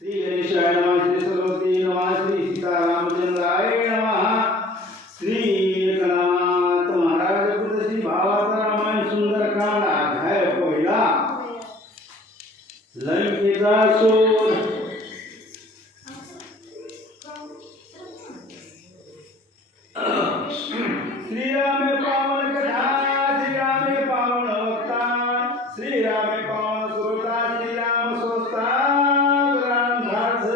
श्री गणेशाय नमः, श्री सरस्वती नमः, श्री सीतारामचंद्राय नमः, श्री एकनाथ महाराज कृत श्री भावाचा रामायण सुंदरकांड अध्याय पहिला लंकेचा शोध। श्रीराम पावन कथा, श्रीराम पावन वक्ता, श्रीराम पावन सुरता, श्रीराम स्वस्ता ग्रंथार्थ।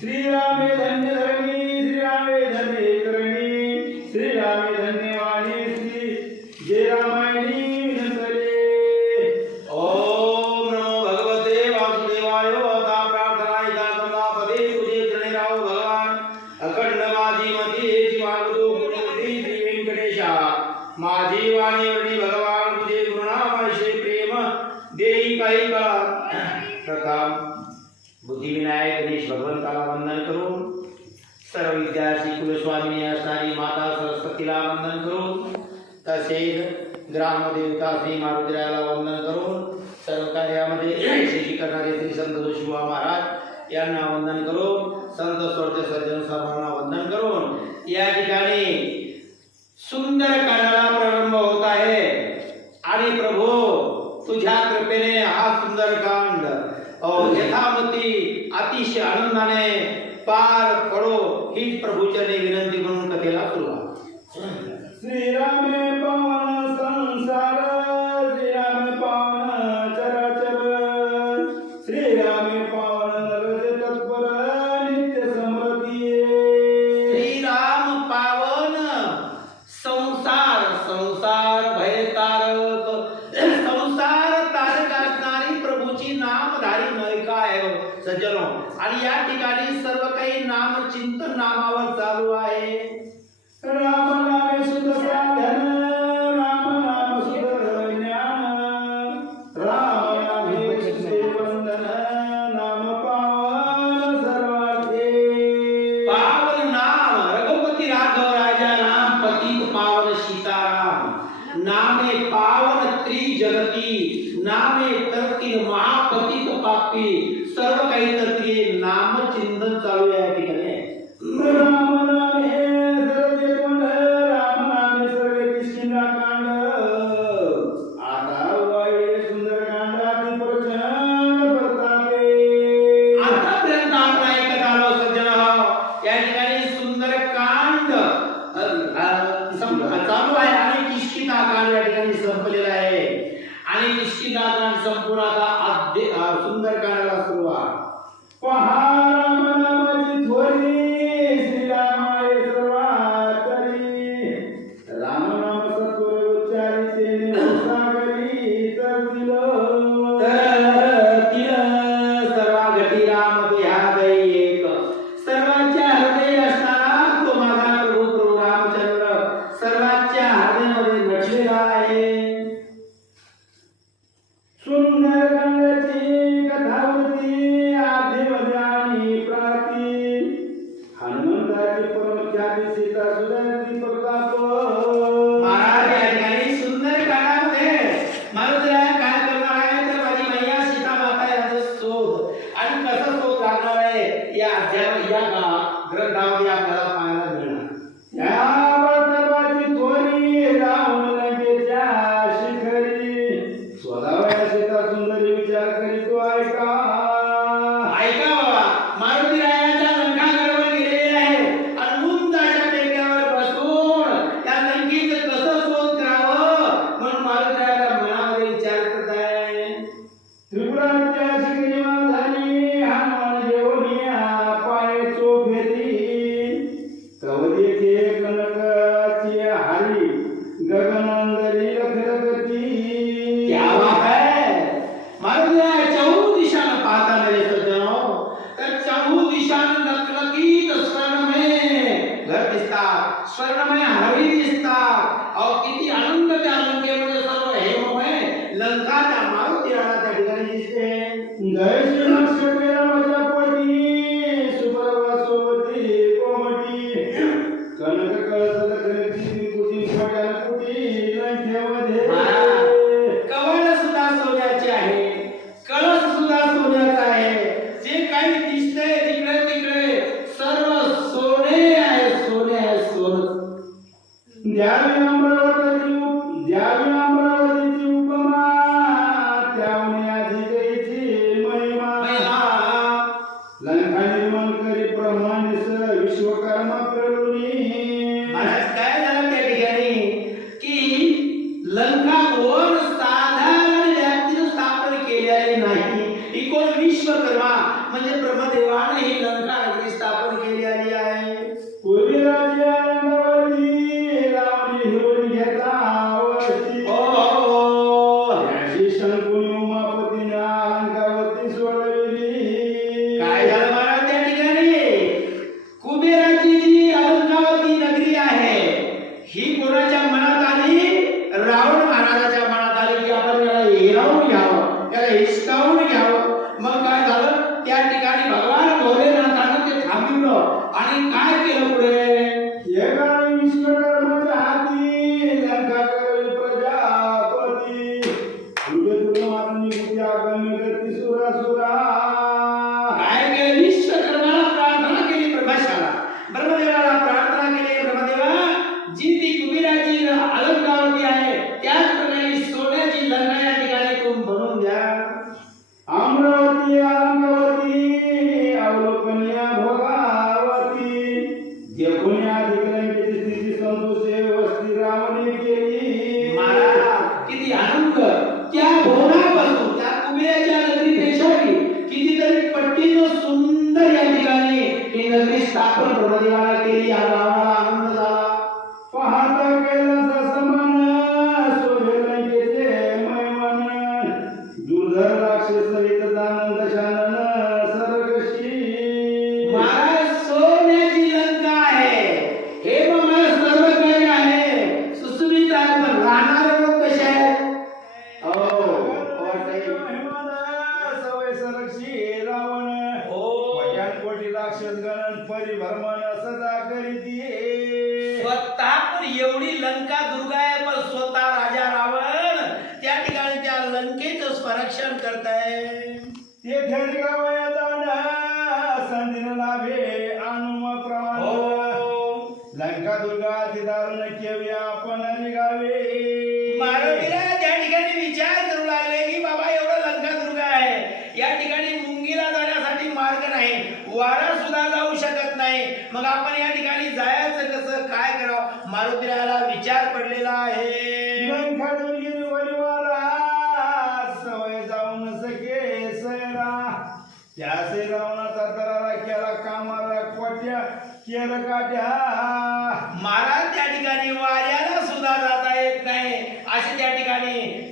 श्रीराम धन्य धरणी, श्रीराम धन्य करणी, श्रीराम धन्यवाणी, श्री जय रामायणी विनंतले। ओम नमो भगवते वासुदेवाय। आता प्रार्थना एका कमलापदे तुझे चरणी राहो भगवान। अखंड माझी मती जीवागतो गुरुमती श्री वेंकटेशा। माझी वाणी वर्णी भगवान तुझे गुरुनामाविषयी प्रेम देई काही काळ। प्रथम बुद्धिविनायक गणेश भगवंताला वंदन करून, सर्व विद्यार्थी कुलस्वामिनी असणारी माता सरस्वतीला वंदन करून, तसेच ग्रामदेवता श्री मारुतीरायाला वंदन करून, सर्व कार्यामध्ये यशस्वी करणारे श्री संत जोशीबा महाराज यांना वंदन करून, संत स्वर्ण सज्जन सर्वांना वंदन करून या ठिकाणी सुंदर कांडाला प्रारंभ होत आहे। आणि प्रभू तुझ्या कृपेने हा सुंदर कांड यथामती अतिशय आनंदाने पार पडो हीच प्रभूचरणी विनंती म्हणून कथेला सुरुवात। श्रीराम पावन संसार, श्रीराम पावन चराचर, श्रीराम पावन रज तत्पर नित्य समृद्धी। श्रीराम पावन संसार, संसार भय तारक, संसार तारक असणारी प्रभूची नामधारी नयका आहे सज्जनो। आणि या ठिकाणी सर्व काही नाम चिंतन नामावर चालू आहे। राम नामे सुध साधन, राम नाम सुध ज्ञान, राम नामे सुधे वंदन, नाम पावन सर्वार्थे। पावन नाम रघुपति राघव राजा नाम, पतित पावन सीताराम। नामे पावन त्रिजगती, नामे तरतील महापतित पापी। सर्व काही तरती नाम चिंतन चालू आहे या ठिकाणी। राम नाम हे सर्वे तोंड, राम नाम सर्वे किष्किंधाकांड। आता वाहिले सुंदर कांडातील प्रचंड प्रतापे। आतापर्यंत आपण ऐकत आलो सज्जन या ठिकाणी सुंदर कांड चालू आहे आणि किष्किंधाकांड या ठिकाणी संपलेला आहे। आणि किष्किंधाकांड संपूर्ण आता सुंदर कांडाला सुरुवात। पहा राम नामाची थोरी, श्रीरामाय सर्वातरी, राम नाम सत्वर उच्चारी तेने सागरी तरतील सर्व घटी राम ह्या एक। सर्वांच्या हृदय असणारा तो माझा प्रभू प्रभू रामचंद्र सर्वांच्या हृदयामध्ये नटलेला आहे। सुंदर कांडाची कथावृत्ती आद्यवद्यानी प्राती, हनुमंताची परमख्याती सीता सुधारती प्रताप। महाराज या ठिकाणी सुंदर कांडामध्ये मारुतीराया काय करणार आहे तर माझी मैया सीता माता यांचा शोध आणि कसा शोध लागणार आहे या अध्याय या ग्रंथामध्ये आपल्याला पाहायला मिळणार। या प्रतापाची थोरी रावण लंकेच्या शिखरी, स्वभावाया सीता सुंदरी विचार करी तो ऐका। ऐका बाबा, मारुतीरायाच्या लंकागडावर गेलेले आहे आणि उंचाच्या टेकड्यावर बसून त्या लंकेचं कसं शोध करावं म्हणून मारुतीरायाच्या मनामध्ये विचार करत आहे। त्रिपुराच्या शिखरीवर झाली हनुमान जेवढी पाय चोफेरी, तव देखे कनकाची हारी गगनंदरी लखलखती। क्या बात है, मारुतीराया चौदिशानं हिसकावून घ्यावं. मग काय झालं, त्या ठिकाणी भगवान भोलेनाथानं ते थांबवलं आणि काय केलं पुढे. एकाने विश्वकर्माच्या हाती लंका करवी प्रजापती तुझे तुझे मातनी पूजा कमी करती सुरासुरा. काय केलं, विश्वकर्माला प्रार्थना केली, ब्रह्मशाला ब्रह्मदेवाला प्रार्थना केली. ब्रह्मदेवा, जी ती कुबेराची अलंकावती आहे त्याच प्रकारे सोन्याची लंका या ठिकाणी तुम्ही बनवून द्या. अमरावती अंगवती अवलोकनिया भोगावती देखून अधिक लंकेची स्थिती संतोषे वस्ती रावणी केली. महाराज, किती आनंद त्या भवनापासून त्या कुबेराच्या नगरीपेक्षा कितीतरी पट्टीनं सुंदर या ठिकाणी ही नगरी स्थापन ब्रह्मदेवाला केली. हा गावाला आनंद झाला. पाहता कैलासा समान सोहे लंकेचे मैमन दुर्धर राक्षस सहित दानंद दशानन सरकशी. महाराज, सोन्याची लंका आहे, हे मग मला सर्व काही आहे, सुशोभित आहे, पण राहणारे लोक कसे आहेत. सवय सरक्षी रावण कोटी राक्षस गणन परिभ्रमण सदा करीती. स्वतः पण एवढी लंका दुर्गा आहे, पण स्वतः राजा रावण त्या ठिकाणी त्या लंकेचं संरक्षण करताय. ते ठरी गावया जाण संधीन लाभे अनुम प्रमाण लंका दुर्गा तिदारुण केवी आपण निघावे. मारुतीला त्या ठिकाणी विचार करू लागले की बाबा एवढं लंका दुर्गा आहे, या ठिकाणी मुंगीला जाण्यासाठी मार्ग नाही, वारा सुद्धा जाऊ शकत नाही, मग आपण या ठिकाणी जायचं कसं, काय करावं. मारुतीला विचार पडलेला आहे. लंका दुर्गी परिवारा सवय जाऊन सके सैरा त्यासे रावणाचा दरारा केला कामाला कोट्या केलं काट्या. महाराज, त्या ठिकाणी वाऱ्याला सुद्धा जाता येत नाही, असे त्या ठिकाणी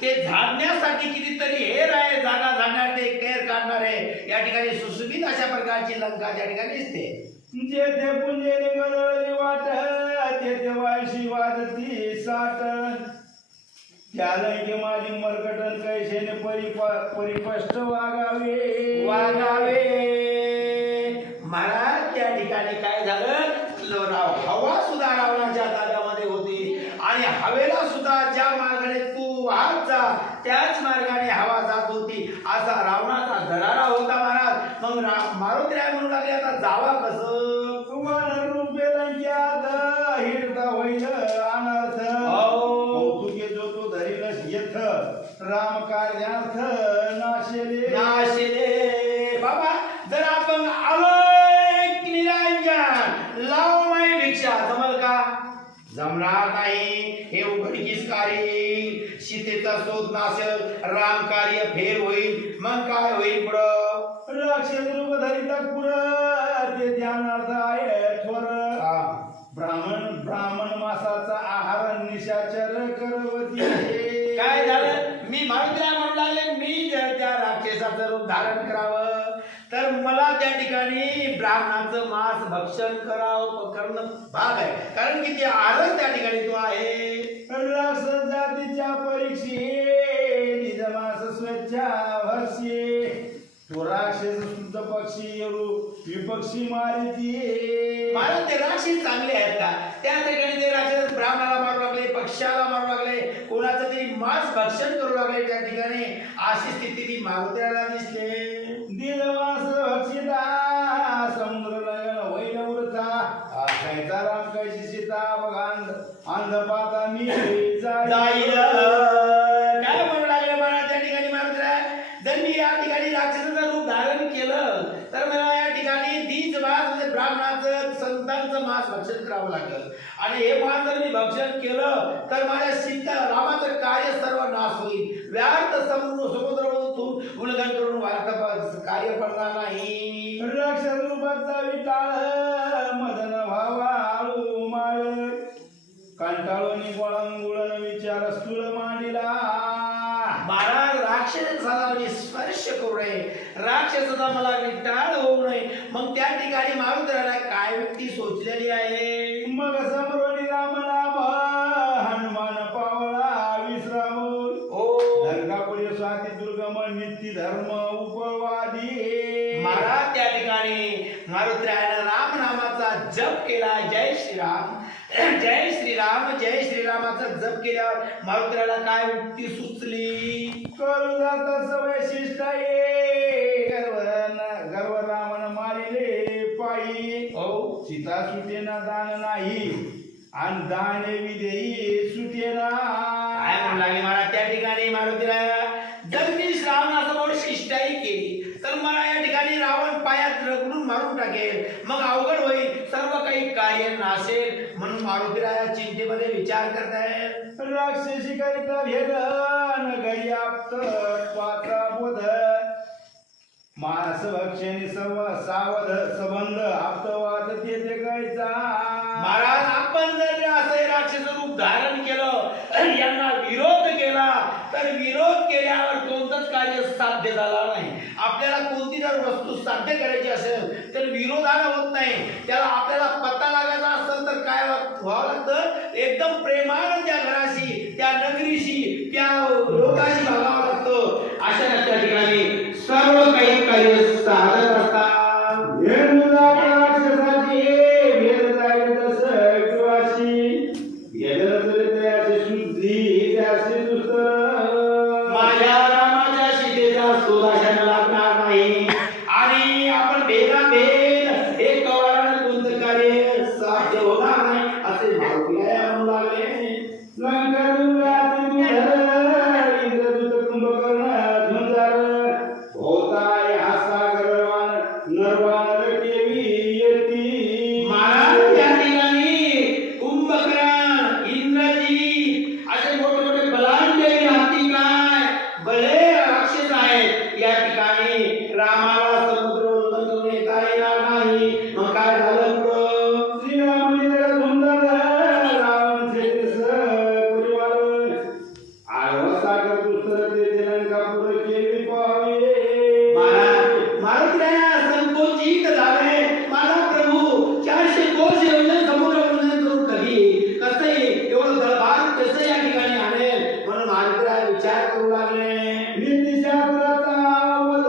ते झाडण्यासाठी कितीतरी हेर आहे, जागा झाडणारे, केर काढणारे, या ठिकाणी सुशोभित अशा प्रकारची लंका त्या ठिकाणी दिसते. जेथे पुंजेने गदळली वाट तेथे वायशी वाजती साठ त्या लंके माझी मरकटन कैसेने परिपष्ट वागावे. महाराज, त्या ठिकाणी काय झालं, हवा सुद्धा रावणाच्या ताब्यामध्ये होती आणि हवेला सुद्धा ज्या मार्गाने तू वाहत जा त्याच मार्गाने हवा जात होती, असा रावणाचा दरारा होता. महाराज, मग मारुतीराय म्हणू लागले, आता जावा कसं. तुम्हाला रूपे लंक्यात हिरता होईल अनर्थ कौतुके जो तो धरील यथ राम कार्यार्थ नाशेले. बाबा, जर आपण आलो निरंजन लाव माई भिक्षा, जमल का. जमणार नाही, हे उघडकीस कार्य सीतेचा शोध नाशल, राम कार्य फेर होईल, मग काय होईल पुढं. राक्षस रूप धरिता पुर ते ध्यानार्थ आहे थोर ब्राह्मण मासाचा आहार निशाचर करवती. काय झालं, मी मारुतीला म्हणू लागले, मी जर त्या राक्षसाचं रूप धारण करावं तर मला त्या ठिकाणी ब्राह्मणाचं मांस भक्षण करणं भाग आहे, कारण की ते आहारच त्या ठिकाणी तो आहे. राक्षस जातीच्या परीक्षे निज मास स्वच्छा भरशी तो राक्षस शुद्ध पक्षी विपक्षी मारिती. मला ते राक्षस चांगले आहेत का, त्या ठिकाणी ते राक्षस ब्राह्मणाला मारू लागले, पक्षाला मारू लागले, कोणाचं तरी मांस भक्षण करू लागले त्या ठिकाणी. अशी स्थिती ती मारुतीला दिसले. दिलवास भक्षिता समुद्र लगन होईल वृथा कैचा राम कैची सीता बघ अंध पाता मी जाईल. काय म्हणू लागले मला त्या ठिकाणी मारुतीला, जर मी या ठिकाणी राक्षसाचं रूप धारण केलं तर मला या ठिकाणी तीच मास म्हणजे ब्राह्मणाचं संतांचं मांस भक्षण करावं लागलं, आणि हे मांस जर मी भक्षण केलं तर माझ्या सीता रामाचं कार्य सर्व नाश होईल, व्यर्थ समुद्र उल्लंघन करून कार्य पडणार नाही. राक्षस रूपाचा विटाळ मदन भावा माळ कंटाळून गोळंगुळन विचार स्थूल मांडिला. महाराज, राक्षसाला स्पर्श करू नये, राक्षसाचा मला विटाळ होऊ नये, मग त्या ठिकाणी मारुतीला काय व्यक्ती सोचलेली आहे. मग समरोणी राम नाम हनुमान पावला विश्राम लंकापुरी स्वाती अति दुर्गम नित्य धर्म उपवादी महाराज त्या ठिकाणी मारुतीरायानं राम नामाचा जप केला. जय श्रीराम जय श्रीराम जय श्रीरामाचा जप केल्यावर मारुतीरायाला काय युक्ती सुचली? करू जात सवय शिष्ट ये गर्व रामन मारिले पायी हो सीता सुटेना दान नाही आणि दाने विधेयी सुटेना. काय म्हणू लागले महाराज त्या ठिकाणी मारुतीराया? जर मी रावणासमोर शिष्टाई केली तर मला या ठिकाणी रावण पायात रगडून मारून टाकेल, मग अवघड होईल, सर्व काही कार्य नाशेल. म्हणून मारुतीराया चिंतेमध्ये विचार करतायत. राक्षसी करिता भेदन घरी आप्त पाचा बोध मानस भक्षणी सावध संबंध आप्तवाद तेथे गायचा. महाराज आपण जर असं राक्षस रूप धारण केलं, यांना विरोध केला तर विरोध केल्यावर कोणतंच कार्य साध्य झालं नाही. आपल्याला कोणती जर वस्तू साध्य करायची असेल तर विरोधानं होत नाही. त्याला आपल्याला पत्ता लागायचा असेल तर काय व्हावं लागतं? एकदम प्रेमानं त्या घराशी, त्या नगरीशी, त्या लोकांशी भागावं लागतं. अशा त्या ठिकाणी सर्व काही कार्य साधत असतात. राक्षसाची भेद जाईल तसं किंवाशी भेदन तरी त्याची शुद्धी त्याची दुसरं. माझ्या रामाच्या सीतेचा शोधाशा लागणार नाही आणि आपण भेदाभेद हे कवाडानं कोणतं कार्य साध्य होणार नाही असे मारुतीराया म्हणू लागले. महाराज त्या ठिकाणी कुंभकर्ण, इंद्रजी असे मोठे मोठे बलाढ्य हत्ती काय बळे राक्षस आहेत. या ठिकाणी रामाला समुद्र उल्लंघन करून येता येणार नाही. मग काय झालं पुढं? श्रीरामाने धुंदर रावण शेतीस परिवार आळवसागर दुसरं ते लंकापुर केली पावे. महाराज मारुतीराया संकोचित झाले. माझा प्रभू 400 कोस योजन समुद्र उल्लंघन करून कधी कसं एवढं दळभार कसं या ठिकाणी आणेल? म्हणून मारुतीराया विचार करू लागले. नीतिशास्त्राचा वध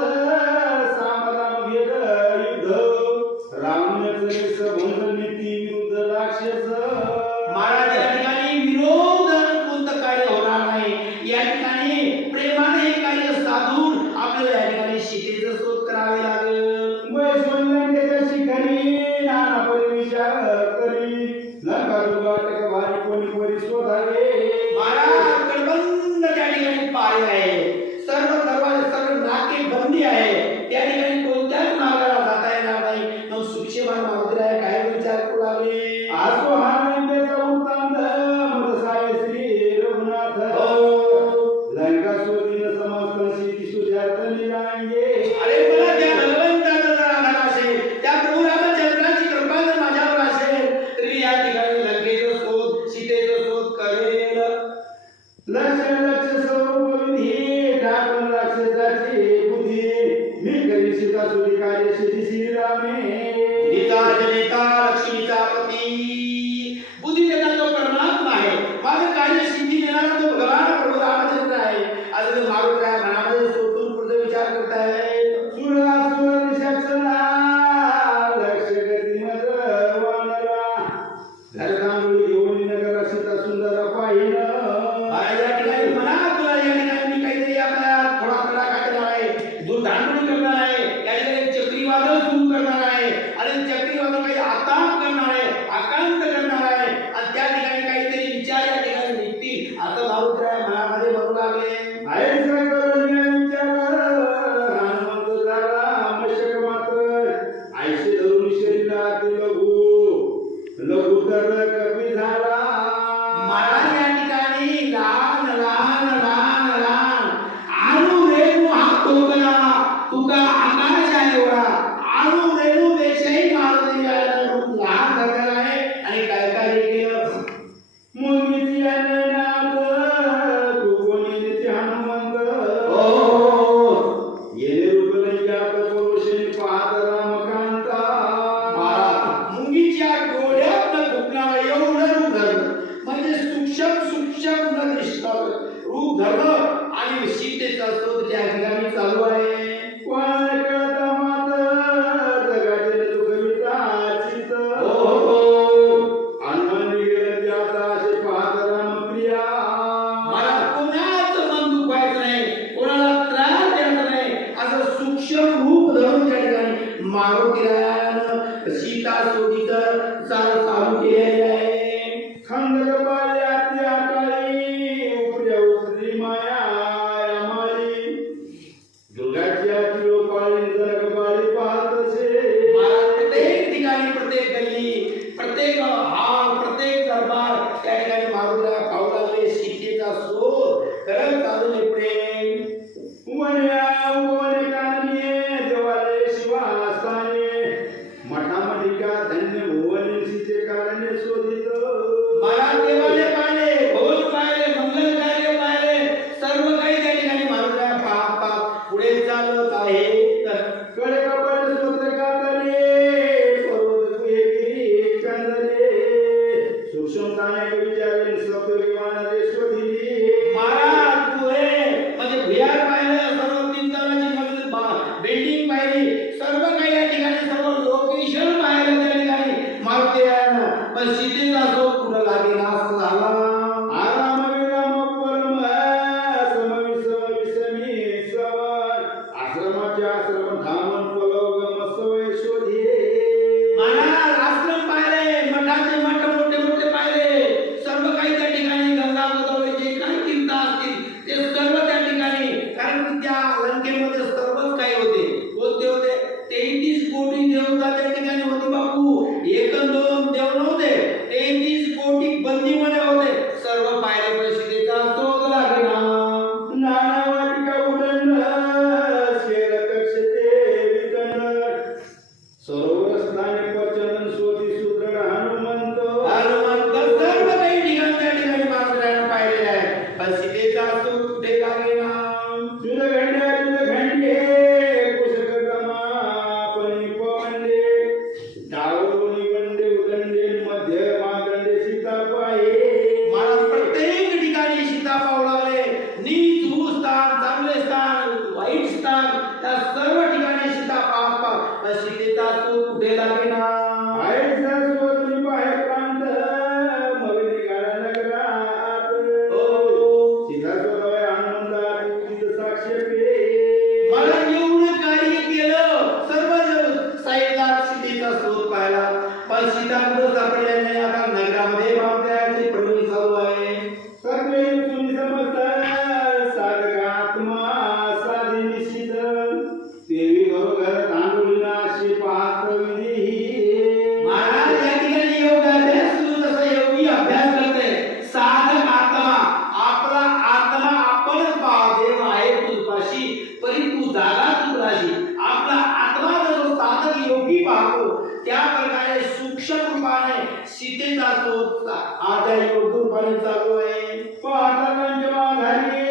सामदान भेद युद्ध रावणाचे सबंध नीती विरुद्ध राक्षस. महाराज या ठिकाणी विरोध कोणतं कार्य होणार नाही. या ठिकाणी प्रेमाने हे कार्य साधून आपल्याला या ठिकाणी सीतेचा शोध करावे लागेल. वैश्वल्याच्या शिखरी नाना परी विचार करी लंका दुर्गाटक भारी कोणी परी शोधावे. महाराज कडबंद त्या ठिकाणी पाय आहे, सर्व दरवाजे सर्व नाके बंदी आहे. त्या ठिकाणी कोणत्याच मार्गाला जाता येणार नाही. मग सुक्षेमान मारुतीराया काय विचार करू लागले? आसो हा नैवेद्याचा वृत्तांत मद साय श्री रघुनाथ. लंका शोधीन समस्त ती सुजात निरांगे. अरे मला त्या भगवंताचा जर आधार असेल, त्या प्रभू रामचंद्राची कृपा जर माझ्यावर असेल तर मी या ठिकाणी लंकेचा शोध, सीतेचा शोध करेल. लक्ष लक्ष स्वरूप विधी ठाकून राक्षसाची बुद्धी मी करी सीता सुधी कार्य सिद्धी श्रीरामे. गीता जनिता लक्ष्मीचा पती बुद्धी देणारा तो परमात्मा आहे. माझं कार्य सिद्धी देणारा तो भगवान प्रभू रामचंद्र आहे. आज मारुतीराया मनामध्ये सोडून पुढे विचार करतायत. सुरासुर निशाचरा लक्ष गती मद वानरा घरदांडूळ घेऊन नगर सीता सुंदर पाहिलं. या ठिकाणी मनात या ठिकाणी मी काहीतरी आपल्याला थोडा तडाखा करणार आहे, दूर धांडूळ करणार आहे. या ठिकाणी त्या ठिकाणी चालू आहे. कोणाला कळता मात जगाचे दुःख विचारचित. हनुमान गेलं ते आता असे पाहत रामप्रिया. मला कोणाचं मन दुखवायचं नाही, कोणाला त्रास द्यायचा नाही, असं सूक्ष्म रूप धरून त्या ठिकाणी मारुतीला सीता सोबतीचं चालू केलेलं आहे. खंडकपाळी आत्या काळी उपल्या उतरी माया माई. दुर्गाची आती पाळी जगपाळी पाहत असे. मला प्रत्येक ठिकाणी, प्रत्येक गल्ली, प्रत्येक हाल, प्रत्येक दरबार त्या ठिकाणी मारुतीला पाहू लागले. सीतेचा शोध करत चालू प्रेम. वन्या वने कानिये देवालय शिवास्थाने. मठामठिका धन्य भुवनी सीते कारणे शोधित. मला देवालय पाहिले, भवन पाहिले, मंगल कार्य पाहिले, सर्व काही त्या ठिकाणी मारुतीला पाहतात पुढे चालत आहे. कडे कपाळ स्तोत्र गातले पर्वत कुहेगिरी चंदले. सूक्ष्मताने विचारेन शब्द विमानाने शोधिली. महाराज तू हे म्हणजे भुयार पाहिलं, सर्व तीन तलाची बिल्डिंग पाहिली, सर्व काही या ठिकाणी सर्व लोकेशन पाहिलं त्या ठिकाणी मारुतीला. पण सीतेचा शोध कुठं लागेना असं झाला. आराम विराम परम समविसम विसमी सवन. आश्रमाचे आश्रम धामन पलोगम सवय शोधे. महाराज आश्रम पाहिले, मठाचे मठ मोठे मोठे पाहिले, सर्व काही त्या ठिकाणी गंगा गोदावरी जे काही तीर्थ असतील ते सर्व त्या ठिकाणी, कारण की त्या लंकेमध्ये सर्वच काही होते. कोणते होते? 33 कोटी देवता त्या ठिकाणी होती बापू. एक अन दोन देव नव्हते, 33 कोटी बंदीमध्ये होते. सर्व पाहिले पण सीतेचा शोध लागेना. नाना वाटिका उदंड शेर कक्षते विदंड. सरोवर स्थाने पचन शोधी सुदृढ हनुमंत. हनुमंत सर्व काही ठिकाण त्या ठिकाणी मारुतीला पाहिलेलं आहे, पण सीतेचा शोध कुठे लागेना. घंटे कुशक गमा पणी पवंडे. डावरुणी वंडे उदंडे मध्य मागंडे सीता पाये. मला प्रत्येक ठिकाणी सीता पाहू लागले. नीच भूस्थान, चांगले स्थान, वाईट स्थान, त्या सर्व ठिकाणी सीता पाहत पण सीतेचा शोध कुठे लागेना. आईचा शोधनी बाहेर प्रांत मग निघाला नगरात. सीता शोधावे हनुमंता उदित साक्षी. मला एवढं कार्य केलं, सर्व साईडला सीतेचा शोध पाहिला, पण सीता कुठं सापडल्या नाही. आता नगरामध्ये मारुतीचे प्रवेश चालू आहे. सर्वे तुम्ही समजता साधक आत्मा साधी निश्चित. देवी घरोघर तांदूळीना अशी पाहत विधी. महाराज या ठिकाणी योग अभ्यास सुरू, जसा योगी अभ्यास करते. साधक आत्मा, आपला आत्मा आपणच पाहा. देव आहे तुझपाशी, परी तू जागा तुझाशी. आपला आत्मा जो साधक योगी पाहतो, त्या प्रकारे सूक्ष्म रूपाने सीतेचा शोध आद्या योग रूपाने चालू आहे. पाहता पंचमाधारी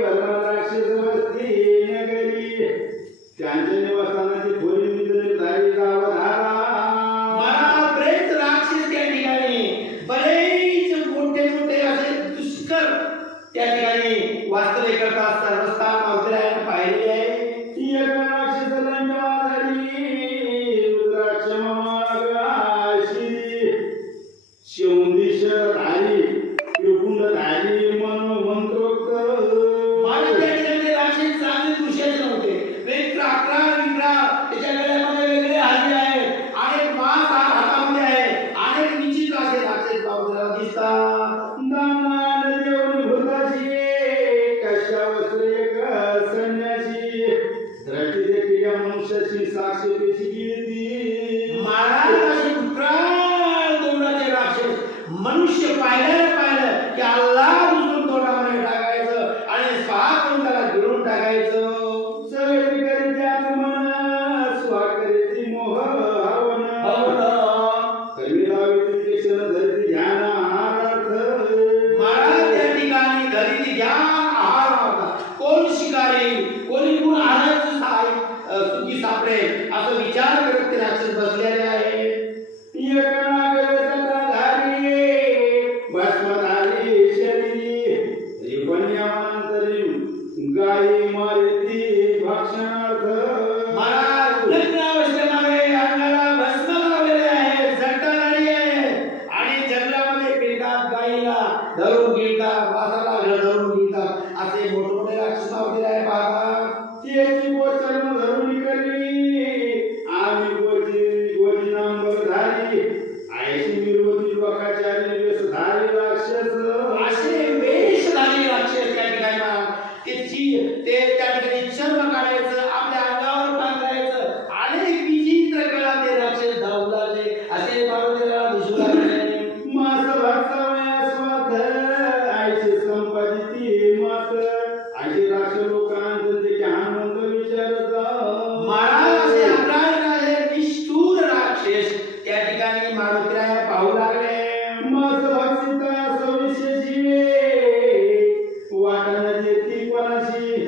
भद्रा राक्षस वस्ती नगरी. त्यांच्या निवासस्थानाची खोली निधारी गावधारा. मला बरेच राक्षस त्या ठिकाणी, बरेच मोठे मोठे असे दुष्कर त्या ठिकाणी वास्तव्य करतात. सर्व स्थान मारुतीला पाहिले आहे. एक राक्षस लंजवाधारी रुद्राक्ष मागाशी. शिवदिश धारी त्रिपुंड धारी मंत्रोक्त. मला त्या ठिकाणी राक्षस चांगले दृश्याचे नव्हते. वेगळे 11 विक्रा त्याच्या गळ्यामध्ये वेगळे हल्ले आहेत, अनेक मास हातामध्ये आहे, अनेक निश्चित असे राक्षस बाजूला दिसतात. दामान देऊन भूताची कशा वस्त्र एक संन्यासी. दृष्टी देखील या मनुष्याची साक्षी पेशी कीर्ती. महाराज असे विक्राळ तोंडाचे राक्षस मनुष्य पाहिलं की अल्लाह दुसरून तोंडामध्ये टाकायचं आणि स्वाहा करून त्याला गिळून टाकायचं. सगळे करीत्यात मन स्वाकरीती मोह हवन. कवी लावी क्षण धरती ध्यान आहारार्थ. महाराज त्या ठिकाणी धरती ध्यान आहार होता. कोण शिकारी, कोणी गुण आहाराची सुखी सापडेल असं विचार करत ते राक्षस बसलेले आहे. भस्मधारी शरीरी. गाई मारी येती भक्षणार्थ महाराज लग्न अवस्थेमध्ये अंगाला भस्म लावलेले आहे, जटाधारी आहे आणि जंगलामध्ये फिरतात, गाईला धरून गिळतात, वासाला धरून गिळतात, असे मोठमोठे राक्षस लावलेले आहे. पाहता त्याची गोचर धरून करी आम्ही गोची नांबर धारी आयशी निर्वती लोकाचारी वेश धारी राक्षस असे वेशधारी राक्षस त्या ठिकाणी ते त्या ठिकाणी चर्म काढायचं, आपल्या अंगावर बांधायचं आणि विचित्र कळा ते राक्षस धावू लागले. असे मारुतीला दिसू लागले. मास भक्तावया स्वात आयशी संपादिती मात आयशी राक्ष लोकांत ते हनुमंत विचारता महाराज असे अकराळे निष्ठुर राक्षस त्या ठिकाणी मारुतीला पाहू लागले. मास भक्षिता सविशेषी वाटण देती कोणाशी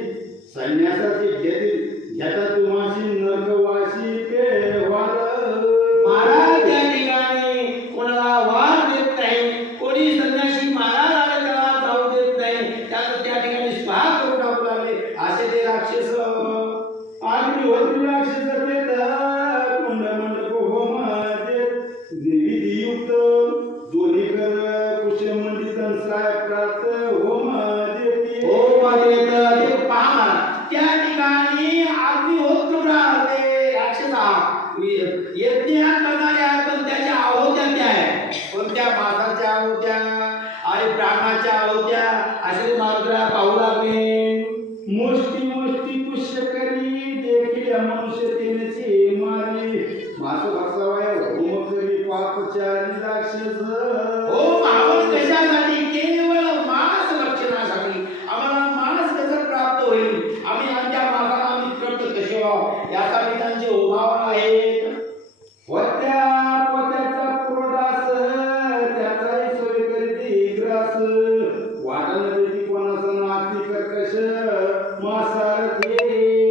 संन्यासाची घेता तुम्हाशी नरकवाशी के वाद महाराज त्या ठिकाणी कोणाला वाद देत नाही, कोणी संन्याशी महाराज त्याला जाऊ देत नाही, त्याचं त्या ठिकाणी स्वाहा करून टाकू लागले. असे ते राक्षस अग्निहोत्री राक्षस देत कुंड मंडप होम देत विधियुक्त दोन्ही कर कुशमंडित साय प्रात होम देती हो देत ते पहा. त्या ठिकाणी अग्निहोत्र ते राक्षस यज्ञ करणारे आहेत, पण त्याच्या आहुत्या त्या आहेत. कोणत्या मासाच्या आहुत्या आणि प्राणाच्या आहुत्या असे मारुतीला पाहू लागले. मोष्टी मोष्टी पुष्य करी देखील मनुष्य तेनेची मारी मास भक्षावया होम करी पापचारी राक्षस हो आपण कशासाठी? केवळ मांस भक्षणासाठी. आम्हाला मांस कसं प्राप्त होईल, आम्ही आमच्या मासाला आम्ही तृप्त कसे व्हावं यासाठी त्यांचे उभाव आहेत. होत्या पोत्याचा क्रोधास त्याचाही सोय करीती ग्रास वाटण देती कोणाचा नाती कर्कश मासारथी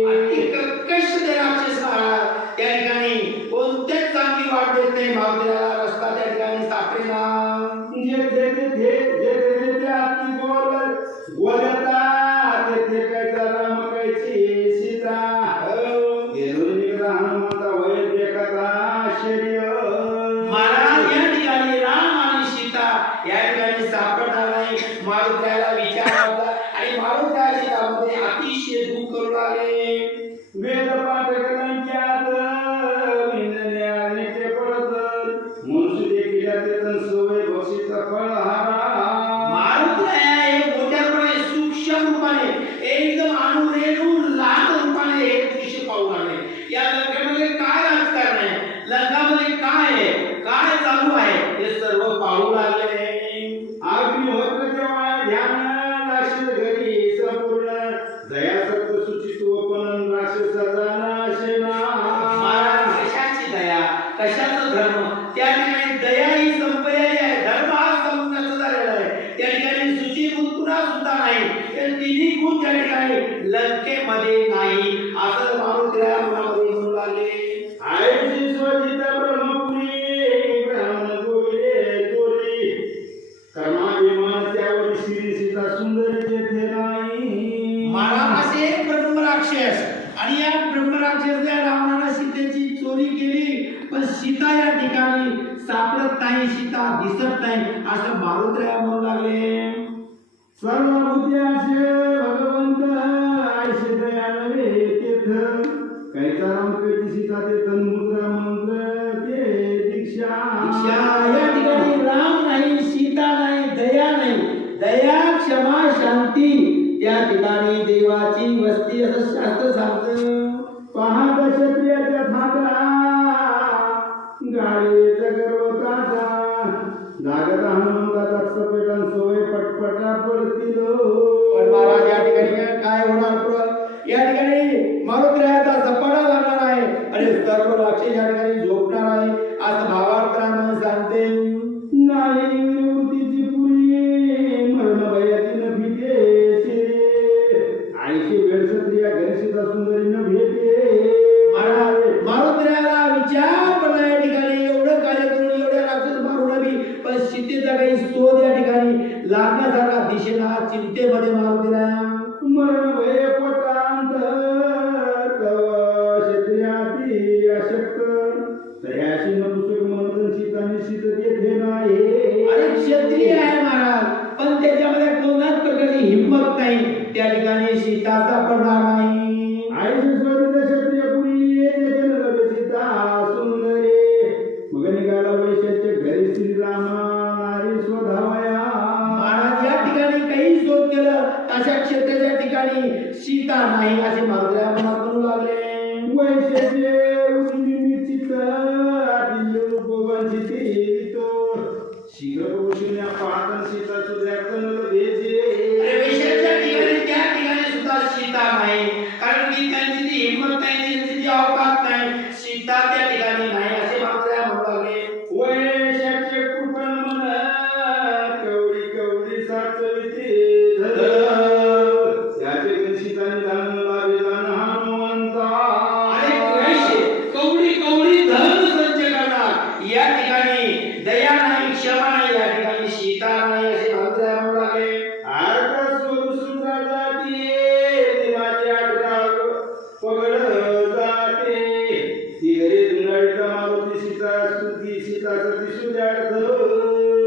आणि कर्कश ते राक्षस महाराज त्या ठिकाणी कोणत्याच चांगली वाट देत नाही. मारुतीला रस्ता त्या ठिकाणी सापडेना. जेथे ते आती गोलता तेथे कैचा राम कैची सीता हनुमंता वय देखता आश्चर्य महाराज या ठिकाणी राम आणि सीता या ठिकाणी सापडणार नाही. मारुतीला विचार आला आणि मारुतीच्या चित्तामध्ये अतिशय दुःख करू लागले. वेद पाठ कलंक्यात विनल्याने ते पडत मनुष्य देखील तेतन सवय बक्षीचा फळ हारा मारुतीला एक मोठ्यापणे सूक्ष्म रूपाने एकदम अणुरेणू लहान रूपाने हे दृश्य पाहू लागले. या लंकेमध्ये काय राजकारण आहे, लंकामध्ये काय आहे, काय चालू आहे हे सर्व पाहू लागले. अग्निहोत्र जेव्हा ध्यान राक्षस घरी संपूर्ण दया सत्य सुचित्व पण राक्षसाचा नाशेना महाराज कशाची दया, कशाचा धर्म, त्या ठिकाणी दया ही संपलेली आहे, धर्म हा संपण्याचा झालेला आहे. त्या ठिकाणी सुचिभूत पुन्हा सुद्धा नाही, हे तिन्ही गुण त्या ठिकाणी लंकेमध्ये नाही असं मारुतीला मनामध्ये म्हणू लागले. आयची स्वजिता ब्रह्मपुरी ब्राह्मण गोविले चोरी कर्माभिमान त्यावर श्री सीता सुंदरी तेथे नाही महाराज असे एक ब्रह्मराक्षस आणि या ब्रह्मराक्षसाच्या रावणाने सीतेची चोरी केली, पण सीता या ठिकाणी सापडत नाही, सीता दिसत नाही असं मारुतीला म्हणू लागले. सर्वभूत्याचे भगवंत आयशे दयानवे तेथ कैचा राम कैची सीता ते तन्मुद्रा मंत्र ते दीक्षा या ठिकाणी राम नाही, सीता नाही, दया नाही. दया, क्षमा, शांती त्या ठिकाणी देवाची वस्ती असं शास्त्र सांगतं. पहा क्षत्रियाच्या थाटा गाडीचा गर्वताचा जागता हनुमंताचा सपेटन सोय पटपटा पडतील. पण महाराज या ठिकाणी काय होणार पुढं? या ठिकाणी मारुतीला सपाटा लागणार आहे आणि सर्व राक्षस या ठिकाणी झोपणार आहे असं भावार्थाने सांगते. नाही निवृत्तीची पुरी मरण भयाची न भीते शिरे आईशी वेळ क्षत्रिया घरशीचा सुंदरी न भेटे. महाराज मारुतीला विचार पडला या ठिकाणी एवढं कार्य करून एवढ्या राक्षस मारून नवी, पण सीतेचा काही शोध या ठिकाणी लागण्यासारखा दिशेला चिंतेमध्ये मारुतीला मरण भय पोटांत सापडणार नाही. आईचे स्वरूप क्षत्रिय पुरी तेथे नव्हे सीता सुंदरे मग निघाला वैश्याचे घरी श्रीरामा नारी स्वधावया. महाराज या ठिकाणी काही शोध केलं अशा क्षेत्राच्या ठिकाणी सीता नाही असे मारुतीला मनात म्हणू लागले. वैश्याचे उदिनिमित्त आदिल्य रूपवंचित शीघ्र पोषण्या पाहता सीता सुद्यातन भेजे. अरे वैश्याच्या ठिकाणी त्या ठिकाणी सुद्धा सीता नाही, कारण की त्यांची ती हिंमत नाही, त्यांची ती अवकात नाही. सीता त्या ठिकाणी नाही असे मारुतीला म्हणू लागले. वैश्याचे कृपण मन कवडी कवडी साचविते धर याचे गणशिताने जाणून लावे जाण हनुमंता. अरे वैश्य कवडी कवडी धन संच करणार, या ठिकाणी दया नाही, क्षमा नाही, या ठिकाणी सीता नाही असे मारुतीला म्हणू लागले. आर्थ स्वरूप सुद्धा जाते देवाचे आग्रह पगड जाते ती घरी धुंडाळीचा मारुती सीता स्तुती सीता सती सुजार्थ.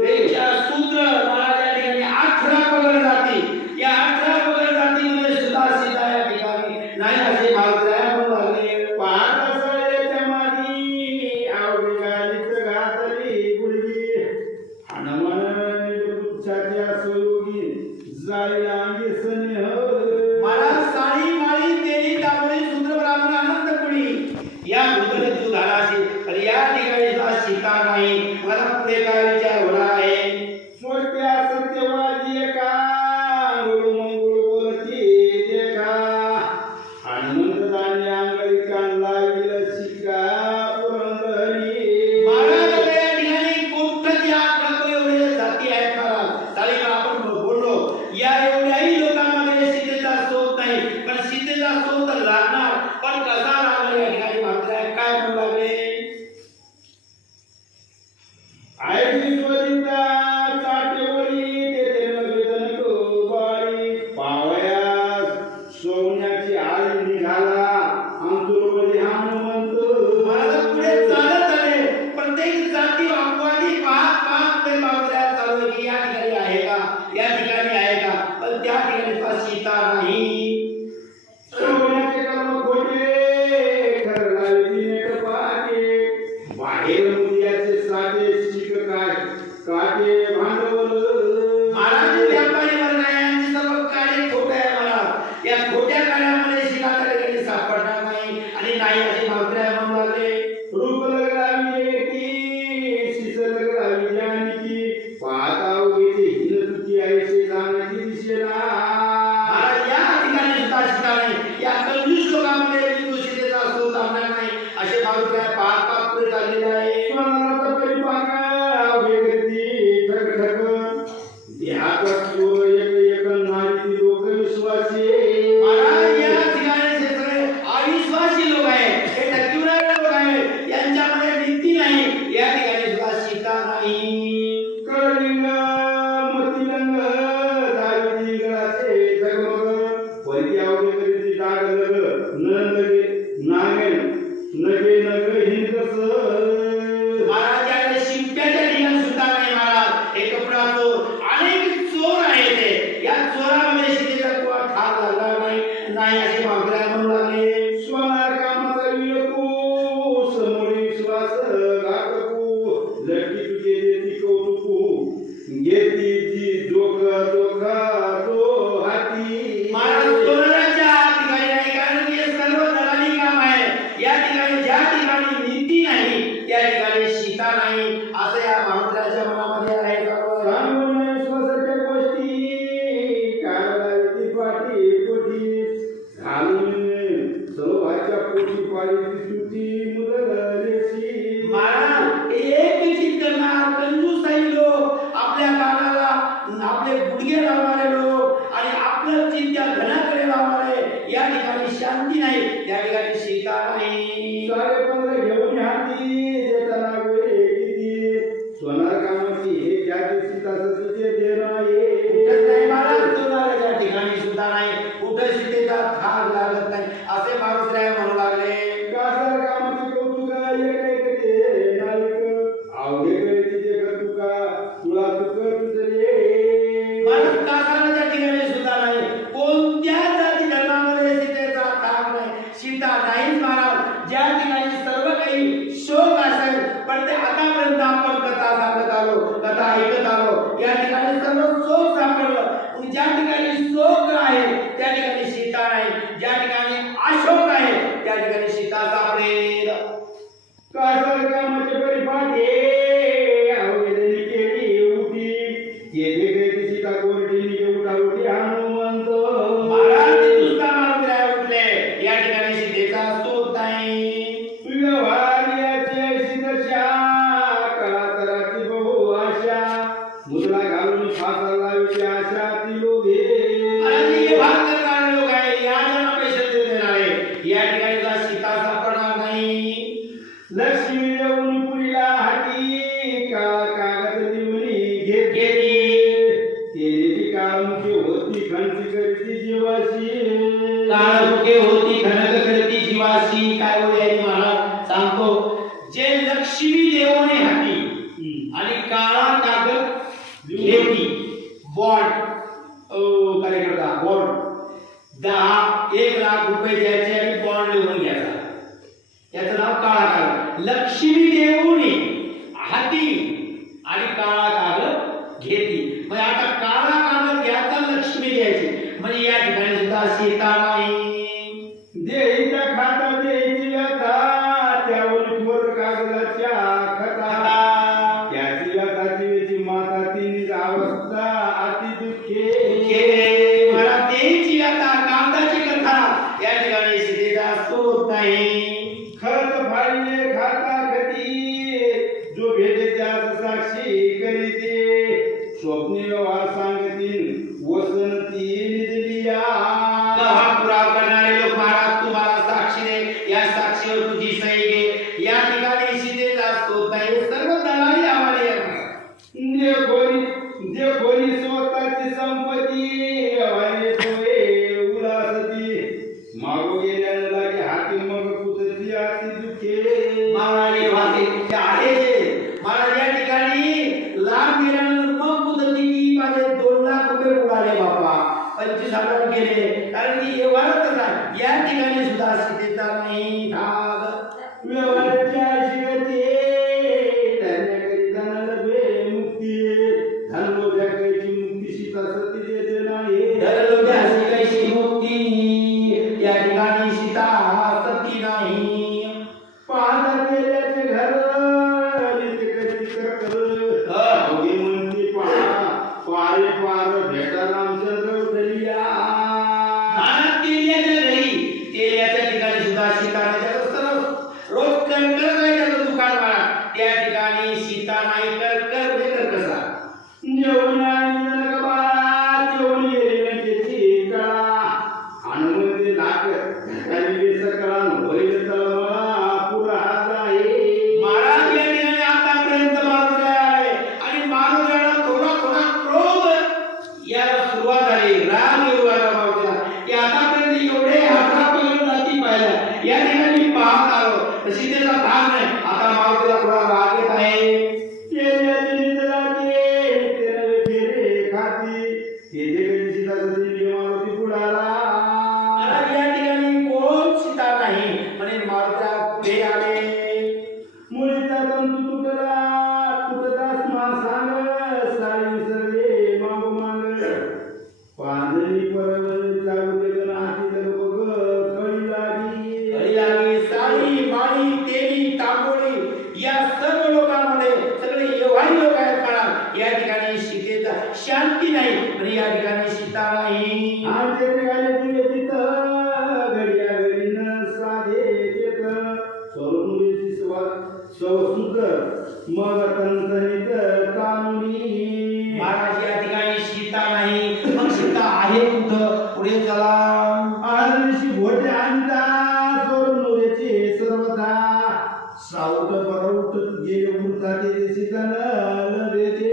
वेश्या शूद्र महाराज या ठिकाणी 18 पगड जाती, या 18 पगड जातीमध्ये सुद्धा सीता या ठिकाणी नाही असे मारुतीला म्हणू लागले. पाहता सळेच्या मादी आवडी गालीत घातली गुडगी हनुमान निजपुच्छाच्या सोयोगी जायला अंगी स्नेह. महाराज साडी माळी तेली तांबडी शूद्र ब्राह्मण अनंत कुणी या भूतल तू झाला असेल, तर या ठिकाणी सुद्धा सीता नाही. मला पुढे काय विचार होणार आहे. सोट्या सत्यवादी एका मंगळ बोलती देखा हनुमंत धान्य अंगळी कान लाविल शिका पुरंदरी. महाराज या ठिकाणी कोणत्याही आकडा एवढे जाती आहेत महाराज. तारीख आपण बोललो या एवढ्याही लोकांमध्ये सीतेचा शोध नाही, पण सीतेचा शोध तर लागणार, पण कसा लागणार या ठिकाणी मात्र काय म्हणू लागले. ऐश्वरीचा चाटेवरी तेथे नगरजन बाळी पावया सोन्याची आळी निघाला अंतुरवरी हनुमंत. महाराज पुढे चालत आले, प्रत्येक जाती अपवादी पाहत पाहत ते बाबऱ्या चालू की या ठिकाणी आहे का, या ठिकाणी आहे का, पण त्या ठिकाणी सुद्धा सीता नाही. सोन्याचे कर्म खोटे खरं लावली नेट पाके बाहेर मुदियाचे साठे शिक काय काटे भांडवल. महाराज व्यापारी वर्णायांचे सर्व कार्य खोटे आहे महाराज. या खोट्या कार्यामध्ये सीता त्या ठिकाणी सापडणार नाही आणि नाही असे बाबऱ्या म्हणू लागले. रूप लगलावी एकी शिस लगलावी जानकी पाहता उगीचे हिन तुझी आईचे जाणती दिसेना. महाराज या ठिकाणी सुद्धा सीता नाही, या कंजूस लोकांमध्ये बिंदू सीतेचा शोध लागणार नाही असे बाबऱ्या पाहत पाहत पुढे चाललेले आहे. स्वराचा परिपाका अवघे करती ठग ठग देहाचा चोर एक एक नारी लोक विश्वासी. महाराज या ठिकाणी जे सगळे अविश्वासी लोक आहेत, हे टक्केवारी लोक आहेत, यांच्यामध्ये नीती नाही, या ठिकाणी सुद्धा सीता नाही. कलिंग मतिलंग दाविदी गळाचे जगमग परी अवघे करती डाग लग न लगे नागे नगे नग हिंदस. महाराज याकडे शिंप्याच्या ठिकाणी सुद्धा नाही महाराज. हे कपडा चोर, अनेक चोर आहेत ते. या चोरामध्ये सीतेचा कुवा ठार झाला नाही असे मागण्या म्हणू लागले. स्वना कामाचा विळकू समोरी विश्वास घातकू लटकी तुझे देती कौतुकू घेती ती डोका डोका तो हाती. महाराज चोराच्या ठिकाणी नाही, कारण की हे सर्व दलाली काम आहे. या ठिकाणी ज्या ठिकाणी नीती नाही त्या ठिकाणी सीता नाही असं या महाराजाच्या मनामध्ये आहे. सांगून विश्वासाच्या गोष्टी काढायची पाठी पोटी घालून सरोभाच्या पोटी पाळीची सुटी मुदलेची. महाराज एक विचित करणार कंजूसाई लोक, आपल्या कानाला आपले गुडघे लावणारे लोक आणि आपलं चिंत्या घनाकडे लावणारे, या ठिकाणी शांती नाही, या ठिकाणी सीता नाही. सारे पंधरा घेऊन हाती देताना वेळे किती सोनार कामाची हे ज्या सीता सतीचे देणं कुठंच नाही आहे. महाराज, चोराच्या ठिकाणी सुद्धा नाही, कुठं सीतेचा थाग लागत नाही असे मारुतीराय म्हणू लागले. कासार कामाची कौतुका येते नायक अवघे करीती जे तुका तुला तुक तुझे. महाराज कासाराच्या ठिकाणी सुद्धा नाही, कोणत्या जाती धर्मामध्ये लक्ष्मी देऊन पुरीला हाती काळा कागद देऊनी घेतली तेलीची काळमुखी होती खंती करती जीवाशी काळमुखे होती खनक करती जीवाशी. काय बोलाय मला सांगतो, जे लक्ष्मी देवने हाती आणि काळा कागद घेती बॉन्ड कार्यकर्ता बॉन्ड 1 लाख रुपये द्यायचे आणि बॉन्ड लिहून घ्यायचा. याचं नाव काळा कागद. लक्ष्मी देवने हाती आणि काळा कागद घेती. म्हणजे आता काळा कागद घ्यायचा, लक्ष्मी द्यायची. म्हणजे या ठिकाणी सुद्धा सीता नाही. देईच्या खाता देईची व्यथा त्यावर थोर कागदाच्या खता त्याची व्यथाची वेची माता तिने अवस्था अति दुःखे मला देईची आता कागदाची कथा या ठिकाणी सीतेचा सोत नाही. खत फाळले खाता कधी जो भेटे त्यास साक्षी करीते स्वप्ने व्यवहार सांगतील वसंती निजलिया. हा पुराव करणारे लोक महाराज तुम्हाला साक्षी दे, या साक्षीवर तुझी सही घे. या ठिकाणी सीतेचा सोत नाही. सर्व दलाली आम्हाला जे खोली स्वतःची संपत्ती वाहिले सोये उलासती मागो गेल्यानं लागे हाती मग कुठची अति दुःखे. महाराज वाटे ते आहे जे महाराज या ठिकाणी लाभ गेल्यानंतर मग मुदती माझे 2 लाख रुपये उडाले बाबा, 25,000 गेले. कारण की व्यवहारच आहे. या ठिकाणी सुद्धा सीतेचा नाही भाग. व्यवहाराच्या शिगते धन्यकरी धनलभे मुक्ती धनलोभ्याची मुक्ती सीता सती देते नाही. धनलोभ्याची कैसी मुक्ती या ठिकाणी सीता सती नाही. पाहता केल्याचे घर नित्य कधी कर होगे म्हणते पारे पार भेटा रामचंद्र उठलिया. महाराज तेल्याच्या घरी तेल्याच्या ठिकाणी सुद्धा सीता नाही. त्याचं सर्व रोज कर्कर आहे त्याचं दुकान महाराज. त्या ठिकाणी सीता नाही. कर्कर म्हणजे कर्कसा. जेवण आणि जनकबाळा जेवण गेले त्याची कळा हनुमंती नाक काही सकळा होईल तळमळा पुरा हात आहे. महाराज या ठिकाणी आतापर्यंत मारुती आहे आणि मारुतीला थोडा थोडा क्रोध याला सुरुवात झाली. राग येऊ लागला मारुतीला की आतापर्यंत एवढे 11 जाती पाहिल्या. या ठिकाणी मी पाहत आलो सीतेचा भाग नाही. आता मारुतीला थोडा राग येत आहे. केल्या दिलीचे तेरे फेरे खाती तेजे कधी सीता सती मारुती पुढाला. महाराज या ठिकाणी कोण सीता नाही म्हणे मारुतीला पुढे आले. मुळीचा तंतू तुटतास मा सांग सारी विसरले मागो मांग पांढरी परवल लागू दे नाती तर बघ कळी लागी. घरी लागली साडी माळी तेली तांबोळी या सर्व लोकांमध्ये सगळे व्यवहारी लोक आहेत महाराज. या ठिकाणी सीतेचा शांती नाही. म्हणजे या ठिकाणी सीता नाही. आमचे निघाले तुझे तिथं घडिया घडीनं साधे चेत स्वरूपमुळेची सवसुत मग तंतरित कानुनी. महाराज या ठिकाणी सीता नाही. मग सीता आहे कुठं? पुढे चला. आरशी भोटे आणता स्वरूपमुळेचे सर्वथा साऊट परवट गेले उरता ते सीतान लरेचे.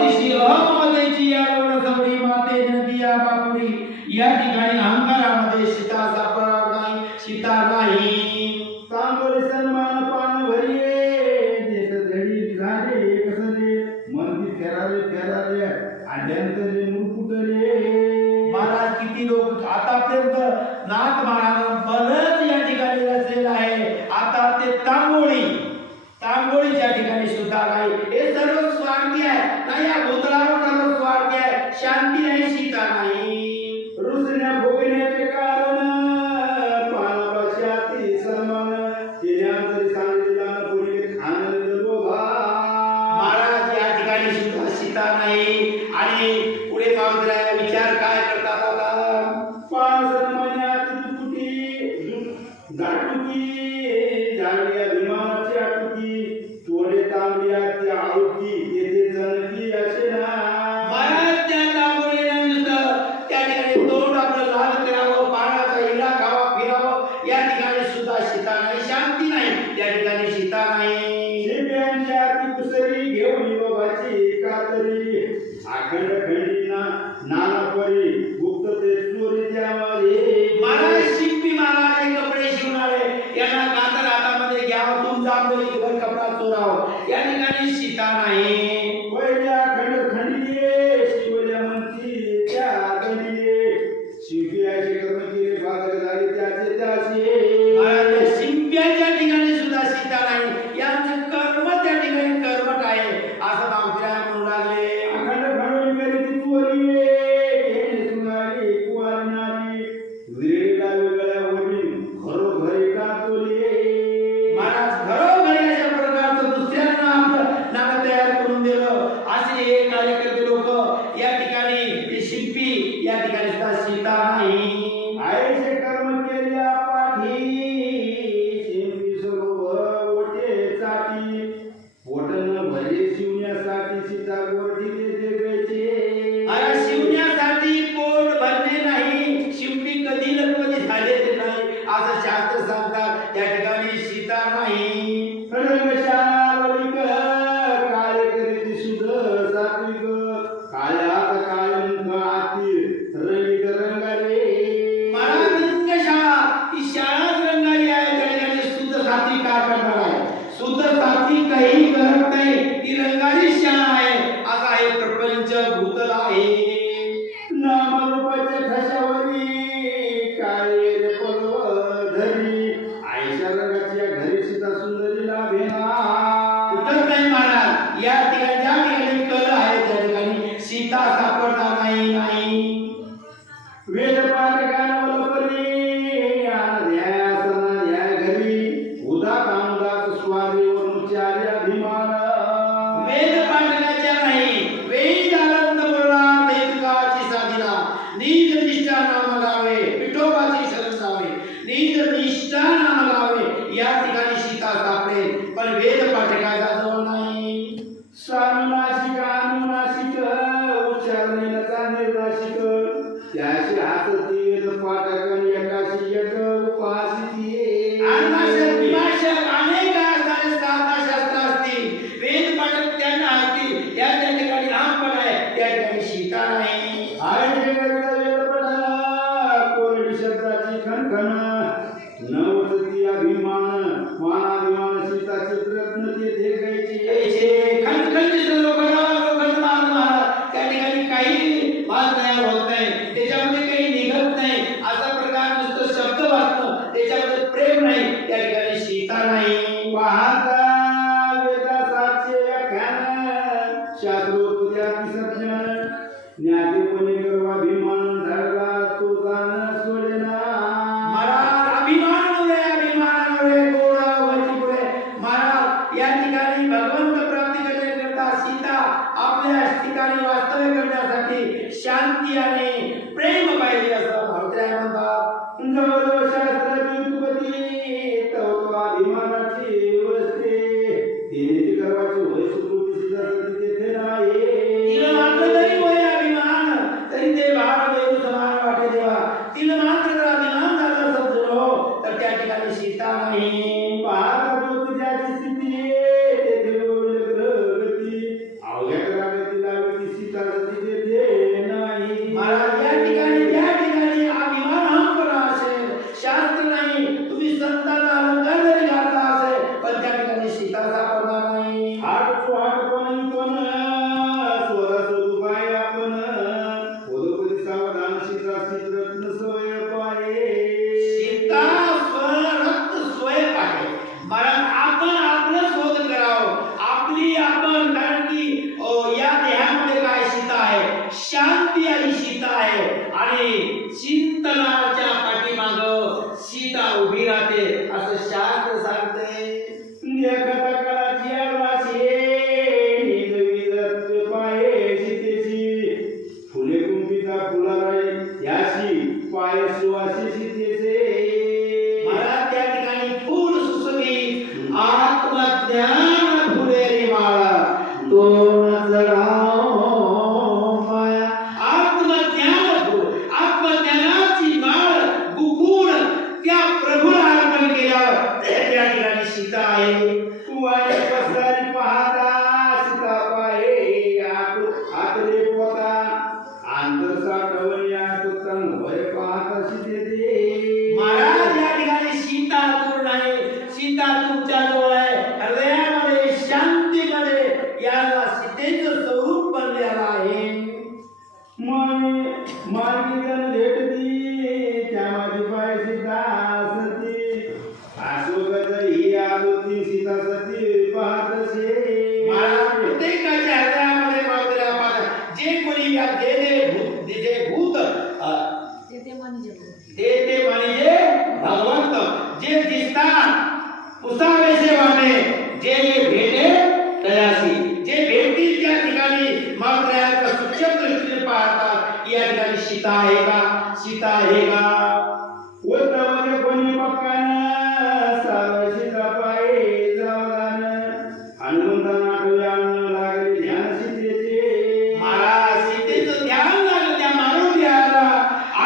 दिशी अहमदेची या लग्नसवडी माते नदिया बापुरी. या ठिकाणी अहंकारामध्ये सीता सापडणार नाही. सीता नाही. तांबोरे सन्मान पान भरिये देश धडी झाले कसले मंदी फेरारे आड्यांतरे मुरकुटले. महाराज किती लोक आतापर्यंत नाथ महाराज बलच या ठिकाणी रचलेला आहे. आता ते तांबोळीच्या ठिकाणी सुद्धा नाही. हे सर्व स्वार्थी आहे. नाही या भूतलावर सर्व स्वार्थी आहे. शांती नाही. सीता नाही. रुसण्या भोगण्याचे कारण पानापाशाती सन्मान केल्यानंतर सांगितला पुढे खाणं लोभा. महाराज या ठिकाणी सुद्धा सीता नाही. आणि पुढे मावळ्याला विचार काय करतात आता? पान सन्मान्यात दुकुटी दाटुकी झाली अभिमानाची आटुकी तोडे तांबड्याची आळुकी येथे जनकी असे ना. महाराज त्या तांबोळीला नुसतं त्या ठिकाणी तोंड आपलं लाल करावं, पाण्याचा हिला खावा फिरावं. या ठिकाणी सुद्धा सीता नाही. शांती नाही. या ठिकाणी सीता नाही. पाहता वेदासाचे व्याख्यान शास्त्रोक्त अतिसज्ञान ज्ञातीपणे गर्वाभिमान धरला तो जाण सोडेना. महाराज अभिमान रे गोडावरची पुढे महाराज या ठिकाणी भगवंत प्राप्ती करण्याकरता सीता आपल्या ठिकाणी वास्तव्य करण्यासाठी शांती आणि प्रेम पाहिजे असं भावत्र्या म्हणतात. जवळ शास्त्राची उत्पत्ती तव अभिमानाची वस्ते तिने गर्वाची वय सुकृती सीता सती तेथे नाही. तिला मात्र तरी वय अभिमान तरी ते भार वेरू समान वाटे देवा. तिला मात्र जर अभिमान झाला समजलो तर त्या ठिकाणी सीता नाही. पाहता जो तुझ्याची स्थिती तेथे ग्रहगती अवघ्या करागती लागती सीता सती तेथे नाही. महाराज या ठिकाणी त्या ठिकाणी अभिमान हमपणा असेल शास्त्र नाही तुम्ही संतांना अलंकार जरी घातला असेल पण त्या ठिकाणी सीता सापडणार नाही. हाट पण स्वरा स्वरूपाय आपण पदोपदी सावधान सीता रत्न सवय पाये. सीता स्वरक्त स्वयं आहे. महाराज आपण आपलं शोध करावं आपली आपण कारण की या देहामध्ये काय सीता आहे शांती आणि सीता आहे आणि चिंतनाच्या पाठीमाग सीता उभी राहते असं शास्त्र सांगते. लेखता काळाची आवासी निजविदत पाये सीतेची फुले कुंपिता फुलाराई याशी पाय सुवासी सीतेचे. मला त्या ठिकाणी फूल सुशोभित आत्मज्ञान फुलेरी माळा तोरण जगाव माया. आत्मज्ञान फूल आत्मज्ञानाची माळ गुफून त्या प्रभूला अर्पण केल्यावर त्या ठिकाणी सीता आहे. कुवारी पसरी पाहता सीता पाये आतले पोता आंतर साठवणी आतुतन वय पाहता सीतेचे. महाराज या ठिकाणी सीता दूर नाही सीता तुमच्या जवळ आहे हृदयामध्ये शांतीमध्ये याला सीतेचं स्वरूप बनलेलं आहे. मार्गी जन भेटती त्या माझी पाय सीता सती अशोक ही आलोती सीता सती पाहतसे. महाराज प्रत्येकाच्या हृदयामध्ये मावलेला पाहता जे कोणी या जे भूत ते म्हणजे भगवंत जे दिसतात पुसावेसे वाटे जे भेटे तयासी जे भेटतील त्या ठिकाणी मात्र सूक्ष्म दृष्टीने पाहतात या ठिकाणी सीता आहे का सीता आहे का. उद्धवने कोणी पक्कान साव सीता पाये जावदान हनुमंताना आठवे अन्न लागले ध्यान सीतेचे. महाराज सीतेचं ध्यान लागलं त्या मानव देहाला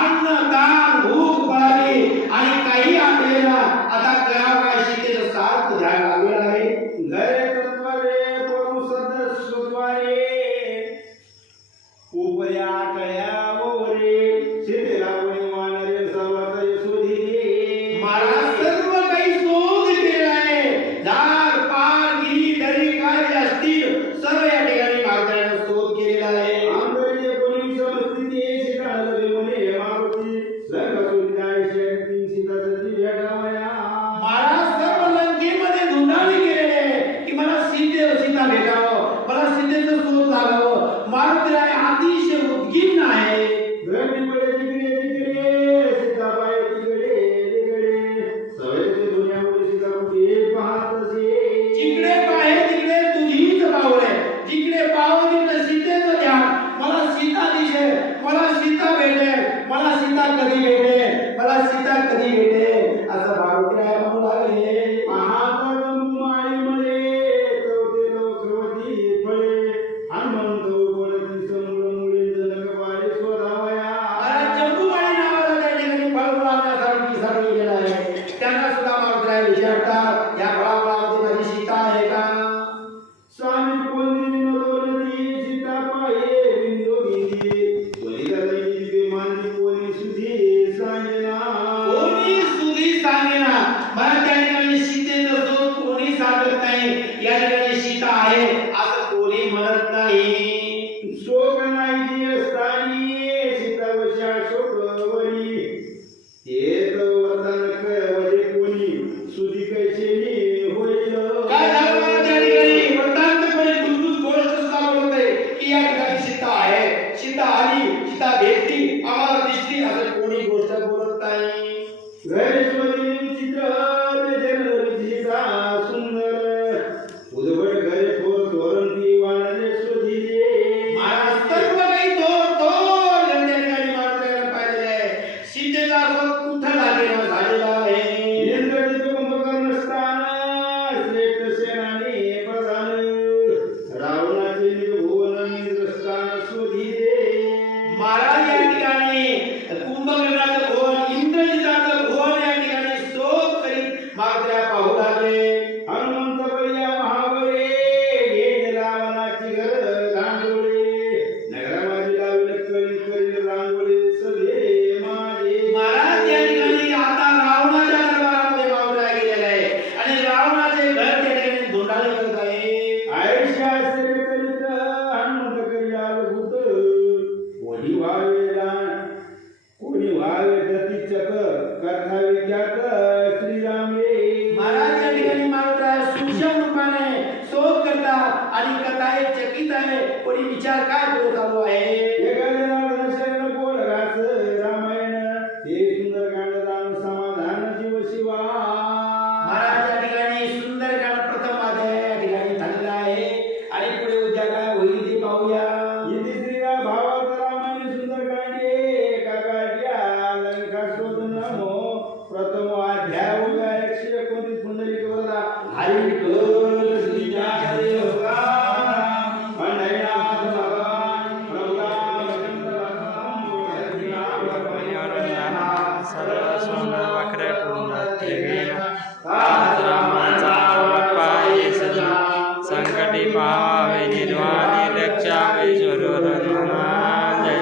अन्न दान भूक पाळी आणि काही आपल्याला आता करावं काय सीतेचं सारखं ध्यान लागलेलं आहे. घरे तत्वरे परू सदस्वत्वारे उपया आटया वरे सीतेला कोणी मानरे सर्वत यशोधी. महाराज सर्व काही शोध केलेला आहे झाड पार गिरी दरी काय असतील सर्व या ठिकाणी मागण्याचा शोध केलेला आहे. आंधळे कोणी समस्थिती शिकाळले म्हणे मारुती लंकासुरीदाय शक्ती सीता सती भेटावया. महाराज सर्व लंकेमध्ये धुंडाळी केलेले की मला सीता भेटावं मला सीतेचं शोध लागावं. मारुतीराय अतिशय उद्गिन्न आहे. घरटी पडे तिकडे सीता पाय तिकडे सवयचे दुनियामध्ये सीता कुठे पाहतसे. जिकडे पाहे तिकडे तुझीच पाऊल आहे जिकडे पाव तिकडे सीतेचं ध्यान मला सीता दिसेल मला सीता भेटेल मला सीता कधी भेटेल मला सीता कधी भेटेल असं भाव विचार काय पुढे चालू आहे एखाद्या शरण गोड घास रामायण हे सुंदरकांड राम समाधान जीव शिवा महाराज या ठिकाणी सुंदरकांड प्रथम अध्याय या ठिकाणी झालेला आहे आणि पुढे उद्या काय होईल ते पाहूया इति श्रीरा भावार्थ रामायण सुंदरकांडे काकाट्या लंका शोधन नमो प्रथम अध्याय उद्या 129 पुंडलिक वरदा हरी विठ्ठल श्री जय भगवान पंढरीनाथ भगवान प्रभुराम संकटी पावे निर्वाणी रक्षावे स्वरूरणा जय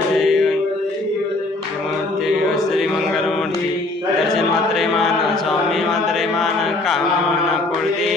जय श्री मंगलमूर्ती दर्शन मात्रे मान स्वामी मात्रे मान कामना पूर्ती